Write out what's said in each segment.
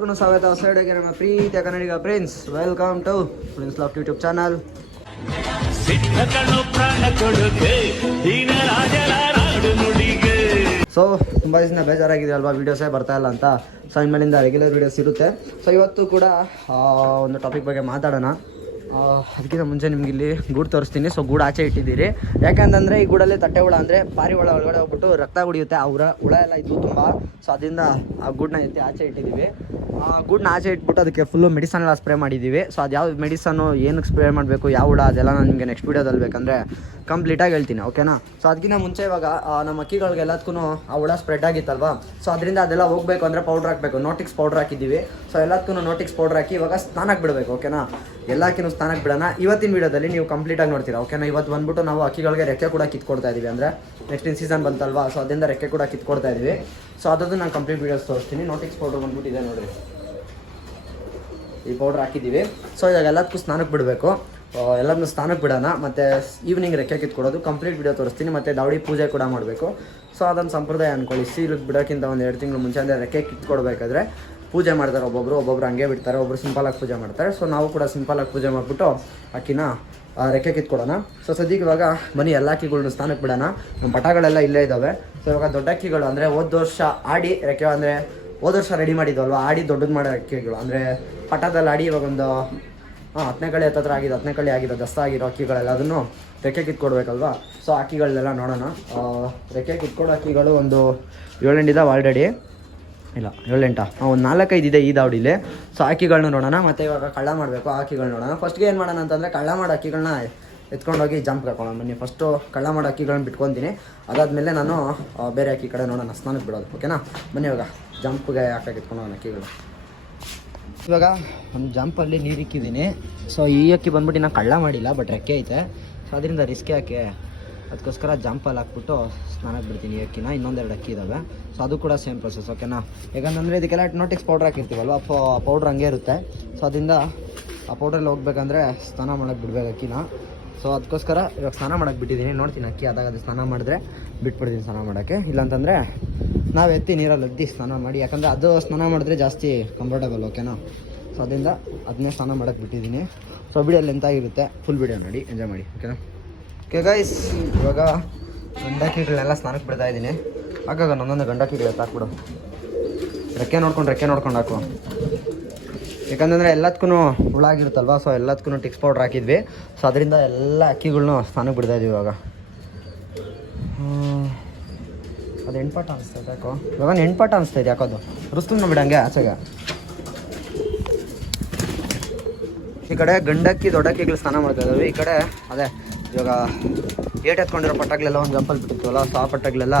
ಎಲ್ಲರಿಗೂ ಸ್ವಾಗತ. ಹೊಸ ಹುಡುಗಿ ನಮ್ಮ ಪ್ರೀತಿಯ Kannadiga Prince. Welcome to Prince loft YouTube channel so ತುಂಬ ದಿನ ಬೇಜಾರಾಗಿದೆ ಅಲ್ವಾ ವೀಡಿಯೋಸೇ ಬರ್ತಾ ಇಲ್ಲ ಅಂತ. ಸೊ ಇನ್ಮೇಲಿಂದ ರೆಗ್ಯುಲರ್ ವೀಡಿಯೋಸ್ ಇರುತ್ತೆ. ಸೊ ಇವತ್ತು ಕೂಡ ಒಂದು ಟಾಪಿಕ್ ಬಗ್ಗೆ ಮಾತಾಡೋಣ. ಅದಕ್ಕಿಂತ ಮುಂಚೆ ನಿಮ್ಗೆ ಇಲ್ಲಿ ಗೂಡು ತೋರಿಸ್ತೀನಿ. ಸೊ ಗೂಡು ಆಚೆ ಇಟ್ಟಿದ್ದೀರಿ. ಯಾಕಂತಂದರೆ ಈ ಗೂಡಲ್ಲಿ ತಟ್ಟೆ ಹುಳ ಅಂದರೆ ಪಾರಿ ಹುಳ ಒಳಗಡೆ ಹೋಗ್ಬಿಟ್ಟು ರಕ್ತ ಕುಡಿಯುತ್ತೆ ಆ ಹುಳ ಎಲ್ಲ ಇದ್ದು ತುಂಬ. ಸೊ ಅದರಿಂದ ಆ ಗೂಡನ್ನ ಎತ್ತಿ ಆಚೆ ಇಟ್ಟಿದ್ದೀವಿ. ಆ ಗೂಡ್ನ ಆಚೆ ಇಟ್ಬಿಟ್ಟು ಅದಕ್ಕೆ ಫುಲ್ಲು ಮೆಡಿಸನ್ ಎಲ್ಲ ಸ್ಪ್ರೇ ಮಾಡಿದ್ದೀವಿ. ಸೊ ಅದು ಯಾವ ಮೆಡಿಸನ್ನು, ಏನಕ್ಕೆ ಸ್ಪ್ರೇ ಮಾಡಬೇಕು, ಯಾವ ಹುಳ ಅದೆಲ್ಲ ನಾನು ನಿಮಗೆ ನೆಕ್ಸ್ಟ್ ವೀಡಿಯೋದಲ್ಲಿ ಬೇಕಂದರೆ ಕಂಪ್ಲೀಟಾಗಿ ಹೇಳ್ತೀನಿ ಓಕೆನಾ ಸೊ ಅದಕ್ಕಿಂತ ಮುಂಚೆ ಇವಾಗ ನಮ್ಮ ಅಕ್ಕಿಗಳಿಗೆ ಎಲ್ಲದಕ್ಕೂ ಆ ಹುಳ ಸ್ಪ್ರೆಡ್ ಆಗಿತ್ತಲ್ವಾ? ಸೊ ಅದರಿಂದ ಅದೆಲ್ಲ ಹೋಗಬೇಕು ಅಂದರೆ ಪೌಡ್ರ್ ಹಾಕಬೇಕು. ನೋಟಿಕ್ಸ್ ಪೌಡ್ರ್ ಹಾಕಿದ್ದೀವಿ. ಸೊ ಎಲ್ಲದಕ್ಕೂ ನೋಟಿಕ್ಸ್ ಪೌಡ್ರ್ ಹಾಕಿ ಇವಾಗ ಸ್ನಾನಕ್ಕೆ ಬಿಡಬೇಕು ಓಕೆನಾ ಎಲ್ಲಕ್ಕಿನ್ನೂ ಸ್ನಾನಕ್ಕೆ ಬಿಡೋಣ ಇವತ್ತಿನ ವೀಡಿಯೋದಲ್ಲಿ ನೀವು ಕಂಪ್ಲೀಟಾಗಿ ನೋಡ್ತೀರಾ ಓಕೆನಾ ಇವತ್ತು ಬಂದ್ಬಿಟ್ಟು ನಾವು ಅಕ್ಕಿಗಳಿಗೆ ರೆಕ್ಕೆ ಕೂಡ ಕಿತ್ಕೊಡ್ತಾ ಇದ್ದೀವಿ ಅಂದರೆ ನೆಕ್ಸ್ಟ್ ಇನ್ ಸೀಸನ್ ಬಂತಲ್ವಾ? ಸೊ ಅದರಿಂದ ರೆಕ್ಕೆ ಕೂಡ ಕಿತ್ಕೊಡ್ತಾ ಇದ್ದೀವಿ ಸೊ ಅದನ್ನು ನಾನು ಕಂಪ್ಲೀಟ್ ವೀಡಿಯೋಸ್ ತೋರಿಸ್ತೀನಿ. ನೋಟಿಕ್ಸ್ ಪೌಡ್ರ್ ಬಂದ್ಬಿಟ್ಟಿದೆ ನೋಡಿರಿ. ಈ ಪೌಡ್ರ್ ಹಾಕಿದ್ದೀವಿ. ಸೊ ಇವಾಗ ಎಲ್ಲದಕ್ಕೂ ಸ್ನಾನಕ್ಕೆ ಬಿಡಬೇಕು. ಎಲ್ಲದನ್ನೂ ಸ್ನಾನಕ್ಕೆ ಬಿಡೋಣ, ಮತ್ತು ಈವ್ನಿಂಗ್ ರೆಕ್ಕೆ ಕಿತ್ಕೊಡೋದು ಕಂಪ್ಲೀಟ್ ವಿಡಿಯೋ ತೋರಿಸ್ತೀನಿ, ಮತ್ತು ದಾವಡಿ ಪೂಜೆ ಕೂಡ ಮಾಡಬೇಕು. ಸೊ ಅದೊಂದು ಸಂಪ್ರದಾಯ ಅಂದ್ಕೊಳ್ಳಿ ಸೀಲಿಗೆ ಬಿಡೋಕ್ಕಿಂತ ಒಂದು ಎರಡು ತಿಂಗಳು ಮುಂಚೆ ಅಂದರೆ ರೆಕ್ಕೆ ಕಿತ್ಕೊಡ್ಬೇಕಾದ್ರೆ ಪೂಜೆ ಮಾಡ್ತಾರೆ ಒಬ್ಬೊಬ್ರು ಒಬ್ಬೊಬ್ರು ಹಂಗೆ ಬಿಡ್ತಾರೆ ಒಬ್ಬರು ಸಿಂಪಲಾಗಿ ಪೂಜೆ ಮಾಡ್ತಾರೆ. ಸೊ ನಾವು ಕೂಡ ಸಿಂಪಲಾಗಿ ಪೂಜೆ ಮಾಡಿಬಿಟ್ಟು ಅಕ್ಕಿನ ರೆಕ್ಕೆ ಕಿತ್ಕೊಡೋಣ. ಸೊ ಸದ್ಯಕ್ಕೆ ಇವಾಗ ಬನ್ನಿ, ಎಲ್ಲ ಅಕ್ಕಿಗಳ್ನ ಸ್ನಾನಕ್ಕೆ ಬಿಡೋಣ. ನಮ್ಮ ಪಟಗಳೆಲ್ಲ ಇಲ್ಲೇ ಇದ್ದಾವೆ ಸೊ ಇವಾಗ ದೊಡ್ಡ ಅಕ್ಕಿಗಳು ಅಂದರೆ ಹೋದ ವರ್ಷ ಆಡಿ ರೆಕ್ಕೆ ಅಂದರೆ ಹೋದ ವರ್ಷ ರೆಡಿ ಮಾಡಿದ್ವಲ್ವ? ಆಡಿ ದೊಡ್ಡದು ಮಾಡೋ ಅಕ್ಕಿಗಳು. ಅಂದರೆ ಪಟದಲ್ಲಿ ಆಡಿ ಇವಾಗ ಒಂದು ಹಾಂ ಹತ್ತನೇ ಕಳಿ ಹತ್ತತ್ರ ಆಗಿದೆ ಹತ್ತನೇ ಕಳಿ ಆಗಿದೆ, ದಸ್ತ ಆಗಿರೋ ಅಕ್ಕಿಗಳೆಲ್ಲ ಅದನ್ನು ರೆಕ್ಕೆ ಕಿತ್ಕೊಡ್ಬೇಕಲ್ವಾ? ಸೊ ಅಕ್ಕಿಗಳನ್ನೆಲ್ಲ ನೋಡೋಣ. ರೆಕ್ಕೆ ಕಿತ್ಕೊಡೋ ಅಕ್ಕಿಗಳು ಒಂದು ಏಳೆಂಟಿದಾವೆ ಆಲ್ರೆಡಿ ಇಲ್ಲ, ಏಳೆಂಟ? ಒಂದು ನಾಲ್ಕೈದು ಇದೆ ಈ ದಾವಡಿಲಿ. ಸೊ ಅಕ್ಕಿಗಳನ್ನ ನೋಡೋಣ, ಮತ್ತು ಇವಾಗ ಕಳ್ಳ ಮಾಡಬೇಕು, ಆ ಅಕ್ಕಿಗಳನ್ನ ನೋಡೋಣ. ಫಸ್ಟ್ಗೆ ಏನು ಮಾಡೋಣ ಅಂತಂದರೆ ಕಳ್ಳ ಮಾಡೋ ಅಕ್ಕಿಗಳನ್ನ ಎತ್ಕೊಂಡೋಗಿ ಜಂಪ್ ಹಾಕೋಣ. ಬನ್ನಿ ಫಸ್ಟು ಕಳ್ಳ ಮಾಡೋ ಅಕ್ಕಿಗಳನ್ನ ಬಿಟ್ಕೊತೀನಿ. ಅದಾದಮೇಲೆ ನಾನು ಬೇರೆ ಅಕ್ಕಿ ಕಡೆ ನೋಡೋಣ, ಸ್ನಾನಕ್ಕೆ ಬಿಡೋದು ಓಕೆನಾ ಬನ್ನಿ ಇವಾಗ ಜಂಪ್ಗೆ ಹಾಕಕ್ಕೆ ಎತ್ಕೊಂಡು ಅಕ್ಕಿಗಳು. ಇವಾಗ ಒಂದು ಜಂಪಲ್ಲಿ ನೀರು ಇಕ್ಕಿದ್ದೀನಿ. ಸೊ ಈ ಅಕ್ಕಿ ಬಂದ್ಬಿಟ್ಟು ನಾನು ಕಳ್ಳ ಮಾಡಿಲ್ಲ ಬಟ್ ರೆಕ್ಕೆ ಐತೆ. ಸೊ ಅದರಿಂದ ರಿಸ್ಕ್ ಹಾಕಿ ಅದಕ್ಕೋಸ್ಕರ ಜಂಪಲ್ಲಿ ಹಾಕ್ಬಿಟ್ಟು ಸ್ನಾನಕ್ಕೆ ಬಿಡ್ತೀನಿ ಈ ಅಕ್ಕಿನ. ಇನ್ನೊಂದೆರಡು ಅಕ್ಕಿ ಇದ್ದಾವೆ ಸೊ ಅದು ಕೂಡ ಸೇಮ್ ಪ್ರೊಸೆಸ್ ಓಕೆನಾ ಯಾಕಂತಂದರೆ ಇದಕ್ಕೆಲ್ಲ ನೋಟಿಕ್ಸ್ ಪೌಡ್ರ್ ಹಾಕಿರ್ತೀವಲ್ವ? ಆ ಪೌಡ್ರ್ ಹಂಗೆ ಇರುತ್ತೆ. ಸೊ ಅದರಿಂದ ಆ ಪೌಡ್ರಲ್ಲಿ ಹೋಗ್ಬೇಕಂದ್ರೆ ಸ್ನಾನ ಮಾಡೋಕ್ಕೆ ಬಿಡ್ಬೇಕು ಅಕ್ಕಿನ. ಸೊ ಅದಕ್ಕೋಸ್ಕರ ಇವಾಗ ಸ್ನಾನ ಮಾಡೋಕ್ಕೆ ಬಿಟ್ಟಿದ್ದೀನಿ. ನೋಡ್ತೀನಿ ಅಕ್ಕಿ ಆದಾಗ ಅದು ಸ್ನಾನ ಮಾಡಿದ್ರೆ ಬಿಟ್ಬಿಡ್ತೀನಿ ಸ್ನಾನ ಮಾಡೋಕ್ಕೆ. ಇಲ್ಲಾಂತಂದರೆ ನಾವು ಎತ್ತಿ ನೀರಲ್ಲಿ ಅದ್ದಿ ಸ್ನಾನ ಮಾಡಿ, ಯಾಕಂದರೆ ಅದು ಸ್ನಾನ ಮಾಡಿದ್ರೆ ಜಾಸ್ತಿ ಕಂಫರ್ಟಬಲ್ ಓಕೆನಾ ಸೊ ಅದರಿಂದ ಅದನ್ನೇ ಸ್ನಾನ ಮಾಡೋಕ್ಕೆ ಬಿಟ್ಟಿದ್ದೀನಿ. ಸೊ ವಿಡಿಯೋ ಲೆಂತ್ ಆಗಿರುತ್ತೆ. ಫುಲ್ ವಿಡಿಯೋ ನೋಡಿ. ಎಂಜಾಯ್ ಮಾಡಿ ಓಕೆನಾ ಓಕೆ ಗೈಸ್ ಇವಾಗ ಗಂಡಕ್ಕಿಗಳನ್ನೆಲ್ಲ ಸ್ನಾನಕ್ಕೆ ಬಿಡ್ತಾ ಇದ್ದೀನಿ. ಹಾಗಾಗ ನನ್ನೊಂದು ಗಂಡಾಕಿಗಳು ಎತ್ತಾಕ್ಬಿಡು ರೆಕ್ಕೆ ನೋಡ್ಕೊಂಡು ರೆಕ್ಕೆ ನೋಡ್ಕೊಂಡು ಹಾಕು. ಯಾಕಂತಂದರೆ ಎಲ್ಲದಕ್ಕೂ ಹುಳ ಆಗಿರುತ್ತಲ್ವ? ಸೊ ಎಲ್ಲದಕ್ಕೂ ಟಿಕ್ಸ್ ಪೌಡ್ರ್ ಹಾಕಿದ್ವಿ. ಸೊ ಅದರಿಂದ ಎಲ್ಲ ಅಕ್ಕಿಗಳನ್ನೂ ಸ್ನಾನಕ್ಕೆ ಬಿಡ್ತಾ ಇದೀವಿ ಇವಾಗ. ಅದು ಹೆಣ್ಪಾಟ ಅನಿಸ್ತದೆ ಯಾಕೋ? ಇವಾಗ ಹೆಣ್ಪಾಟ ಇದೆ ಯಾಕೋದು ರುಸ್ತುನ ಬಿಡಂಗೆ ಆಚೆಗೆ ಈ ಕಡೆ ಗಂಡಕ್ಕಿ ದೊಡ್ಡಕ್ಕಿಗಳು ಸ್ನಾನ ಮಾಡ್ತಾ ಇದ್ದಾವೆ ಈ ಕಡೆ, ಅದೇ, ಇವಾಗ ಏಟ್ ಎತ್ಕೊಂಡಿರೋ ಪಟ್ಟಗಳೆಲ್ಲ ಒಂದು ಜಂಪಲ್ ಬಿಟ್ಟಿರ್ತೀವಲ್ಲ ಸೊ ಆ ಪಟ್ಟಗಳೆಲ್ಲ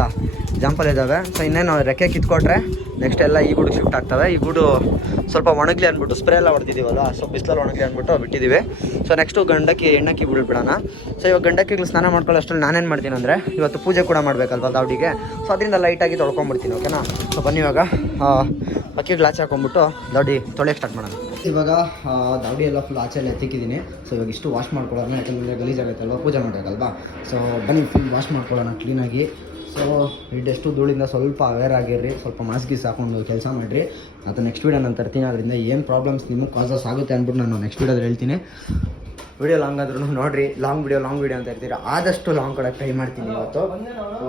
ಜಂಪಲ್ಲಿ ಇದ್ದಾವೆ ಸೊ ಇನ್ನೇನು ರೆಕ್ಕೆ ಕಿತ್ಕೊಟ್ರೆ ನೆಕ್ಸ್ಟ್ ಎಲ್ಲ ಈ ಗೂಡು ಶಿಫ್ಟ್ ಆಗ್ತವೆ ಈ ಗೂಡು ಸ್ವಲ್ಪ ಒಣಗಲಿ ಅಂದ್ಬಿಟ್ಟು ಸ್ಪ್ರೇ ಎಲ್ಲ ಹೊಡೆದಿದ್ದೀವಲ್ಲ ಸೊ ಬಿಸಿಲಲ್ಲಿ ಒಣಗಲಿ ಅಂದ್ಬಿಟ್ಟು ಬಿಟ್ಟಿದ್ದೀವಿ ಸೊ ನೆಕ್ಸ್ಟು ಗಂಡಕ್ಕಿ ಎಣ್ಣಕ್ಕಿ ಬಿಡ್ಬಿಡೋಣ ಸೊ ಇವಾಗ ಗಂಡಕ್ಕಿಗಳು ಸ್ನಾನ ಮಾಡ್ಕೊಳ್ಳೋ ಅಷ್ಟರಲ್ಲಿ ನಾನೇನು ಮಾಡ್ತೀನಿ ಅಂದರೆ, ಇವತ್ತು ಪೂಜೆ ಕೂಡ ಮಾಡಬೇಕಲ್ವಾ ದಾವಡಿಗೆ ಸೊ ಅದರಿಂದ ಲೈಟಾಗಿ ತೊಳ್ಕೊಂಬಿಡ್ತೀನಿ ಓಕೆನಾ ಸೊ ಬನ್ನಿ ಇವಾಗ. ಅಕ್ಕಿಗಳು ಆಚೆ ಹಾಕೊಂಡ್ಬಿಟ್ಟು ದಾವಡಿ ತೊಳೆಯಕ್ಕೆ ಸ್ಟಾರ್ಟ್ ಮಾಡೋಣ. ಇವಾಗ ದಾವಡಿ ಎಲ್ಲ ಫುಲ್ ಆಚೆ ಎಲ್ಲ ಎತ್ತಿಕ್ಕಿದ್ದೀನಿ. ಸೊ ಇವಾಗ ಇಷ್ಟು ವಾಶ್ ಮಾಡ್ಕೊಳ್ಳೋಣ. ಯಾಕಂದರೆ ಗಲೀಜಾಗುತ್ತಲ್ವ? ಪೂಜೆ ಮಾಡಬೇಕಲ್ವಾ? ಸೊ ಬನ್ನಿ ಫುಲ್ ವಾಶ್ ಮಾಡ್ಕೊಳ್ಳೋಣ ಕ್ಲೀನಾಗಿ ಸೊ ಇಡ್ಡೆಷ್ಟು ಧೂಳಿಂದ ಸ್ವಲ್ಪ ಅವೇರ್ ಆಗಿರ್ರಿ, ಸ್ವಲ್ಪ ಮಾಸ್ಕ್ ಗೀಸ್ ಹಾಕೊಂಡು ಕೆಲಸ ಮಾಡಿರಿ. ಅದು ನೆಕ್ಸ್ಟ್ ವೀಡಿಯೋ ನಾನು ತರ್ತೀನಿ, ಅದರಿಂದ ಏನು ಪ್ರಾಬ್ಲಮ್ಸ್ ನಿಮಗೆ ಕಾಸಸ್ ಆಗುತ್ತೆ ಅಂದ್ಬಿಟ್ಟು ನಾನು ನೆಕ್ಸ್ಟ್ ವೀಡಿಯೋದಲ್ಲಿ ಹೇಳ್ತೀನಿ. ವಿಡಿಯೋ ಲಾಂಗ್ ಆದ್ರೂ ನೋಡಿರಿ ಲಾಂಗ್ ವೀಡಿಯೋ ಲಾಂಗ್ ವಿಡಿಯೋ ಅಂತ ಇರ್ತೀರಿ ಆದಷ್ಟು ಲಾಂಗ್ ಕೊಡೋಕೆ ಟ್ರೈ ಮಾಡ್ತೀನಿ ಇವತ್ತು. ಸೊ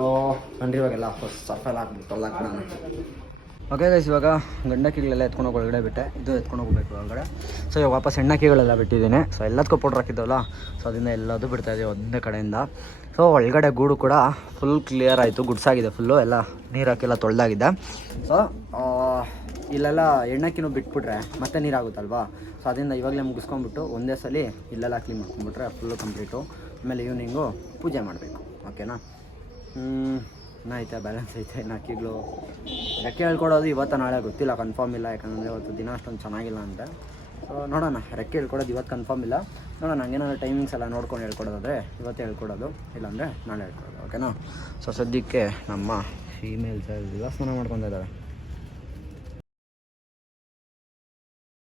ಬನ್ರಿ ಇವಾಗೆಲ್ಲ ಸರ್ಫೆಲ್ಲ ಹಾಕ್ಬಿಟ್ಟು ಎಲ್ಲ ಹಾಕೋಣ ಓಕೆ ಗೈಸ್ ಇವಾಗ ಗಂಡಕ್ಕಿಗಳೆಲ್ಲ ಎತ್ಕೊಂಡು ಹೋಗಿ ಒಳಗಡೆ ಬಿಟ್ಟೆ. ಇದು ಎತ್ಕೊಂಡು ಹೋಗ್ಬೇಕು ಒಳಗಡೆ. ಸೊ ಇವಾಗ ವಾಪಸ್ ಹೆಣ್ಣಕ್ಕಿಗಳೆಲ್ಲ ಬಿಟ್ಟಿದ್ದೀನಿ. ಸೊ ಎಲ್ಲದಕ್ಕೂ ಪೌಡ್ರ್ ಹಾಕಿದ್ದವಲ್ಲ? ಸೊ ಅದರಿಂದ ಎಲ್ಲದೂ ಬಿಡ್ತಾ ಇದೆ ಒಂದೇ ಕಡೆಯಿಂದ. ಸೊ ಒಳಗಡೆ ಗೂಡು ಕೂಡ ಫುಲ್ ಕ್ಲಿಯರ್ ಆಯಿತು. ಗುಡ್ಸಾಗಿದೆ ಫುಲ್ಲು ಎಲ್ಲ ನೀರು ಹಾಕಿಲ್ಲ ತೊಳೆದಾಗಿದೆ ಸೊ ಇಲ್ಲೆಲ್ಲ ಎಣ್ಣಕ್ಕಿನೂ ಬಿಟ್ಬಿಟ್ರೆ ಮತ್ತೆ ನೀರಾಗುತ್ತಲ್ವಾ? ಸೊ ಅದರಿಂದ ಇವಾಗಲೇ ಮುಗಿಸ್ಕೊಂಬಿಟ್ಟು ಒಂದೇ ಸಲ ಇಲ್ಲೆಲ್ಲ ಕ್ಲೀನ್ ಮಾಡ್ಕೊಂಬಿಟ್ರೆ ಫುಲ್ಲು ಕಂಪ್ಲೀಟು ಆಮೇಲೆ ಈವ್ನಿಂಗು ಪೂಜೆ ಮಾಡಬೇಕು. ಓಕೆನಾ ಐತೆ ಬ್ಯಾಲೆನ್ಸ್ ಐತೆ, ಇನ್ನು ಅಕ್ಕಿಗಳು ರೆಕ್ಕೆ ಹೇಳ್ಕೊಡೋದು ಇವತ್ತು ನಾಳೆ ಗೊತ್ತಿಲ್ಲ ಕನ್ಫರ್ಮ್ ಇಲ್ಲ. ಯಾಕಂದರೆ ಇವತ್ತು ದಿನ ಅಷ್ಟೊಂದು ಚೆನ್ನಾಗಿಲ್ಲ ಅಂತ. ಸೊ ನೋಡೋಣ. ರೆಕ್ಕೆ ಹೇಳ್ಕೊಡೋದು ಇವತ್ತು ಕನ್ಫರ್ಮ್ ಇಲ್ಲ. ನೋಡೋಣ ಹಂಗೇನಾದ್ರು ಟೈಮಿಂಗ್ಸ್ ಎಲ್ಲ ನೋಡ್ಕೊಂಡು ಹೇಳ್ಕೊಡೋದಾದ್ರೆ ಇವತ್ತು ಹೇಳ್ಕೊಡೋದು. ಇಲ್ಲಾಂದರೆ ನಾಳೆ ಹೇಳ್ಕೊಡೋದು ಓಕೆನಾ ಸೊ ಸದ್ಯಕ್ಕೆ ನಮ್ಮ ಫೀಮೇಲ್ಸ್ ಎಲ್ಲ ಸ್ನಾನ ಮಾಡ್ಕೊತಾ ಇದ್ದಾವೆ